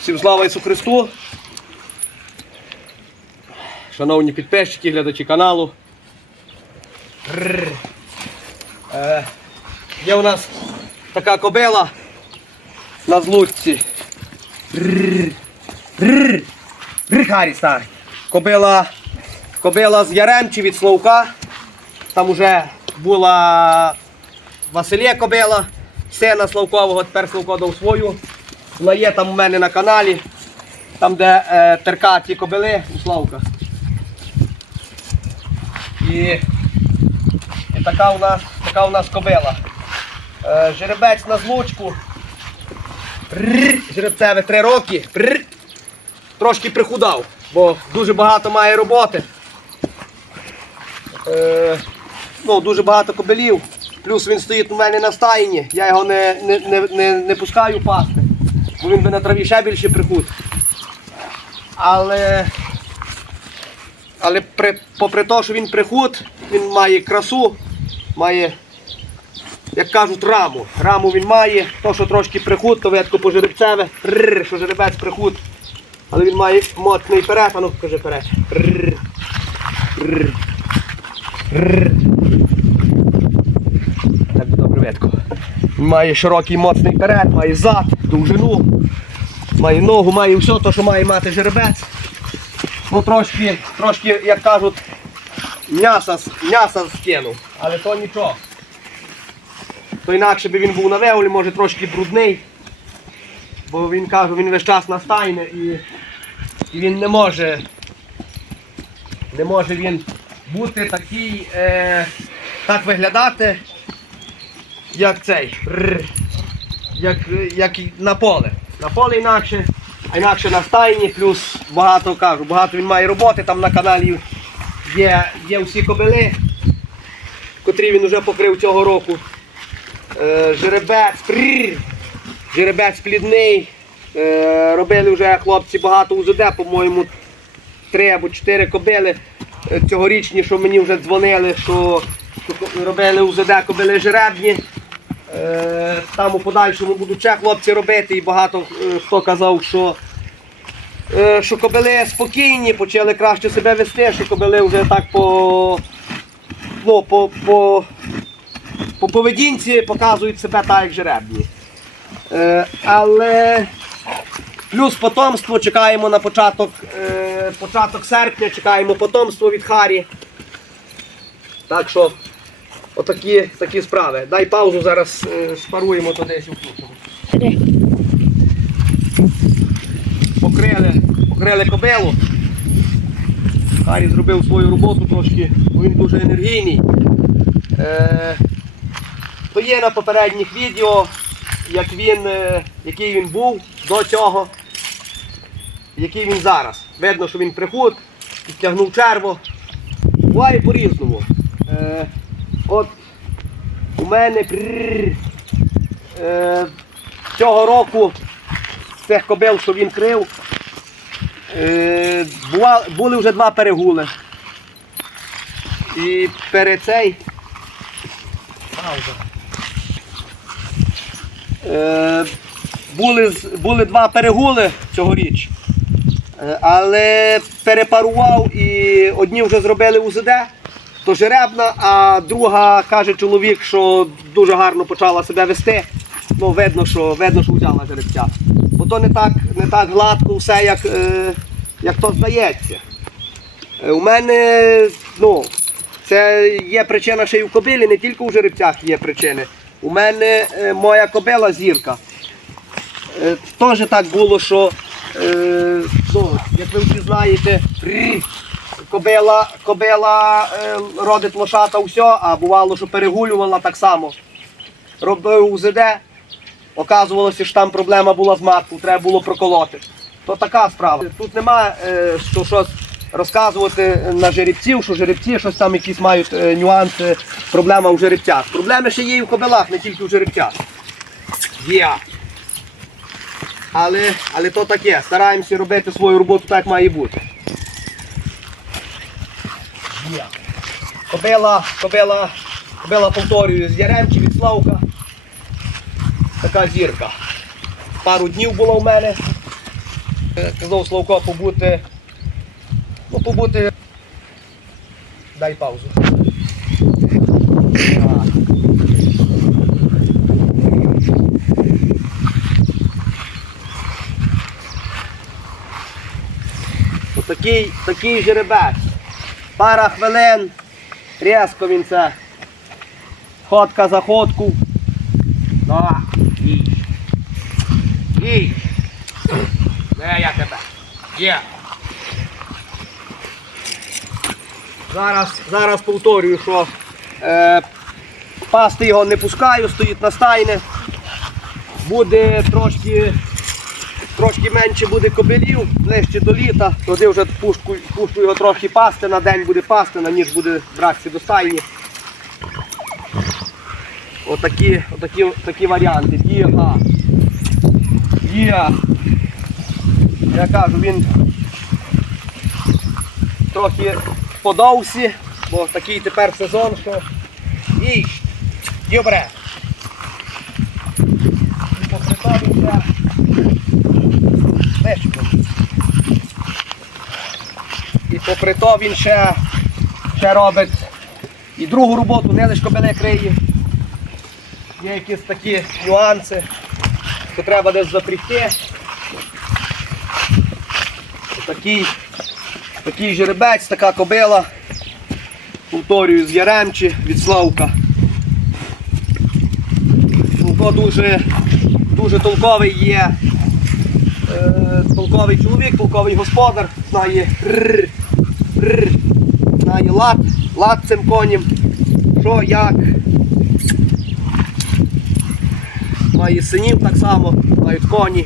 Всім слава Ісу Христу. Шановні підписчики, глядачі каналу. Е, є у нас така кобила на злучці. Кобила, кобила з Яремчі від Словка. Там уже була Василія Кобила, сина Славкового, тепер Славко дав свою. Вона є там у мене на каналі, там де е, терка ті кобили у Славка. І, і така, у нас, така у нас кобила. Е, жеребець на злучку. Жеребцеве три роки. Рррр. Трошки прихудав, бо дуже багато має роботи. Е, ну, дуже багато кобелів. Плюс він стоїть у мене на стайні. Я його не, не, не, не, не пускаю пасти, бо він би на траві ще більше прихуд. Але, але при, попри те, що він прихуд, він має красу, має, як кажуть, раму. Раму він має, то, що трошки прихуд, то видко по жеребцеве, Рррр, що жеребець прихуд. Але він має моцний перед, а ну перед. Рррр. Рррр. Рррр. Так буде добре видко. Має широкий моцний перед, має зад, довжину, має ногу, має все, те, що має мати жеребець. Ну трошки, трошки, як кажуть, м'яса, м'яса скинув, але то нічого. То інакше би він був на веулі, може трошки брудний. Бо він каже, він весь час настайне і, і він не може. Не може він бути такий, е, так виглядати, як цей. Як, як на поле. На поле інакше, а інакше на стайні, плюс багато кажу, багато він має роботи, там на каналі є, є всі кобили, котрі він вже покрив цього року. Е, жеребець, прррр, жеребець плідний. Е, робили вже хлопці багато УЗД, по-моєму, три або чотири кобили е, цьогорічні, що мені вже дзвонили, що, що робили УЗД кобили жеребні. Е, там у подальшому будуть ще хлопці робити і багато е, хто казав, що, е, що кобили спокійні, почали краще себе вести, що кобили вже так по, ну, по, по, по поведінці показують себе так, як жеребні. Але плюс потомство чекаємо на початок, початок серпня, чекаємо потомство від Харі. Так що, отакі такі справи. Дай паузу, зараз е, спаруємо то десь включимо. Покрили, покрили кобилу. Харі зробив свою роботу трошки, бо він дуже енергійний. Е, то є на попередніх відео, як він, е, який він був до цього, який він зараз. Видно, що він приход, підтягнув черво. Буває по-різному. Е, от у мене е, цього року з тих кобил, що він крив, е, бува- були вже два перегули. І перед цей. Е, були, були два перегули цьогоріч, Е, але перепарував і одні вже зробили УЗД, то жеребна, а друга каже чоловік, що дуже гарно почала себе вести. Ну, видно, що видно, що взяла жеребця. Бо то не так, не так гладко все, як, е, як то здається. Е, У мене, ну, це є причина ще й у кобилі, не тільки у жеребцях є причини. У мене е, моя кобила зірка. Е, Теж так було, що, е, ну, як ви всі знаєте, кобила, кобила е, родить лошата все, а бувало, що перегулювала так само. Робив УЗД, оказувалося, що там проблема була з маткою, треба було проколоти. То така справа. Тут немає е, що щось розказувати на жеребців, що жеребці щось там якісь мають е, нюанси, проблема у жеребцях. Проблеми ще є і в кобилах, не тільки у жеребцях. Є. Але, але то таке, стараємося робити свою роботу так має бути. Є. Кобила, кобила Кобила повторюю з Яремчі від Славка. Така зірка. Пару днів було в мене. Казав Славко побути. Ну, побути. Дай паузу. Так. Отакий такий жеребець. Пара хвилин. Різко він це. Ходка за ходку. Да. Їй. Їй. Де я тебе? Є. Зараз, зараз повторюю, що е, пасти його не пускаю, стоїть на стайне. Буде трошки, трошки менше буде кобилів, ближче до літа, тоді вже пушку, пущу його трохи пасти, на день буде пасти, на ніж буде братися до стайні. Отакі, отакі, такі варіанти. Є, га. Є. Я кажу, він трохи подовсі, бо такий тепер сезон, що їй, добре. І попри то він ще Вишку. І попри то він ще, ще робить і другу роботу, не лише кобеле криє. Є якісь такі нюанси, що треба десь запрягти. Такий, такий жеребець, така кобила. Повторюю, з Яремчі від Славка. Славко дуже, дуже толковий є. Е, толковий чоловік, толковий господар, знає рр, рр, знає лад, лад цим коням, що, як. Має синів так само, мають коні.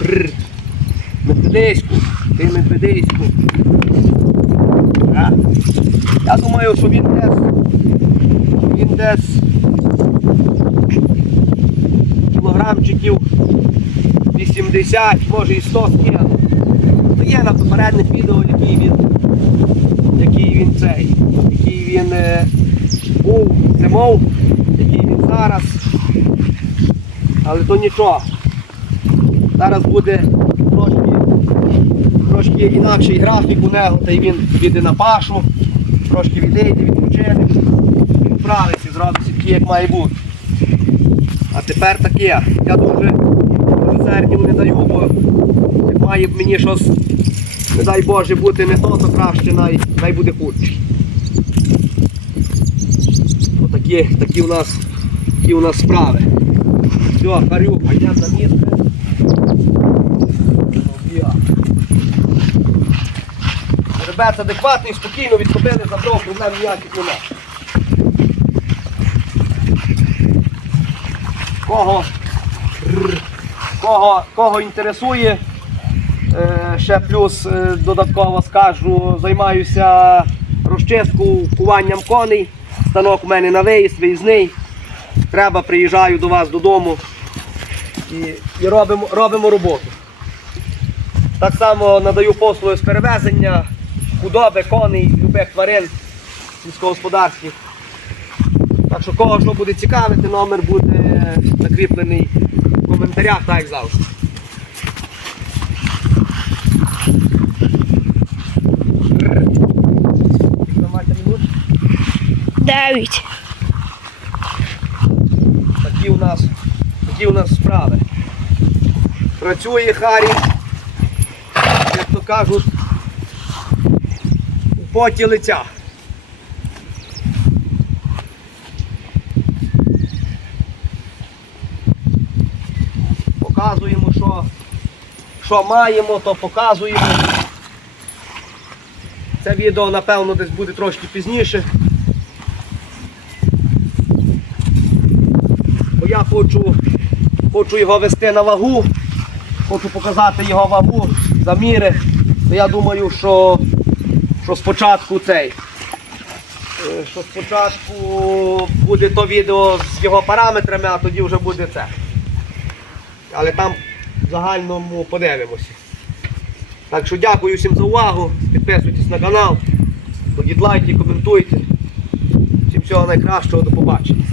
Рр. Медведиську, ти медведиську. Я думаю, що він десь, він десь кілограмчиків 80, може і 100 скинув. Є на попередніх відео, який він, який він цей, який він е, був зимов, який він зараз. Але то нічого. Зараз буде трошки, трошки інакший графік у нього, та й він піде на пашу, трошки відійде, відпочине, вправиться, зробиться такий, як має бути. А тепер таке. Я дуже, дуже зернів не даю, бо як має мені щось, не дай Боже, бути не то, то краще най, най буде худший. Отакі такі у нас, такі у нас справи. Все, Харюк, йдемо на місце. Ребята адекватний, спокійно відкупили, забрав, проблем ніяких немає. Кого, кого, кого інтересує, ще плюс е, додатково скажу, займаюся розчисткою, куванням коней. Станок у мене на виїзд, виїзний. Треба, приїжджаю до вас додому і, і робимо, робимо роботу. Так само надаю послуги з перевезення, худоби, коней, любих тварин сільськогосподарських. Так що кого що буде цікавити, номер буде закріплений в коментарях, так як завжди. Дев'ять. Такі у нас, такі у нас справи. Працює Харі, як то кажуть, у поті лиця. Показуємо, що, що маємо, то показуємо. Це відео, напевно, десь буде трошки пізніше. Бо я хочу, хочу його вести на вагу, хочу показати його вагу, заміри. Я думаю, що, що спочатку цей. е, Що спочатку буде то відео з його параметрами, а тоді вже буде це. Але там в загальному подивимося. Так що дякую всім за увагу. Підписуйтесь на канал. Кладіть лайки, коментуйте. Всім всього найкращого, до побачення.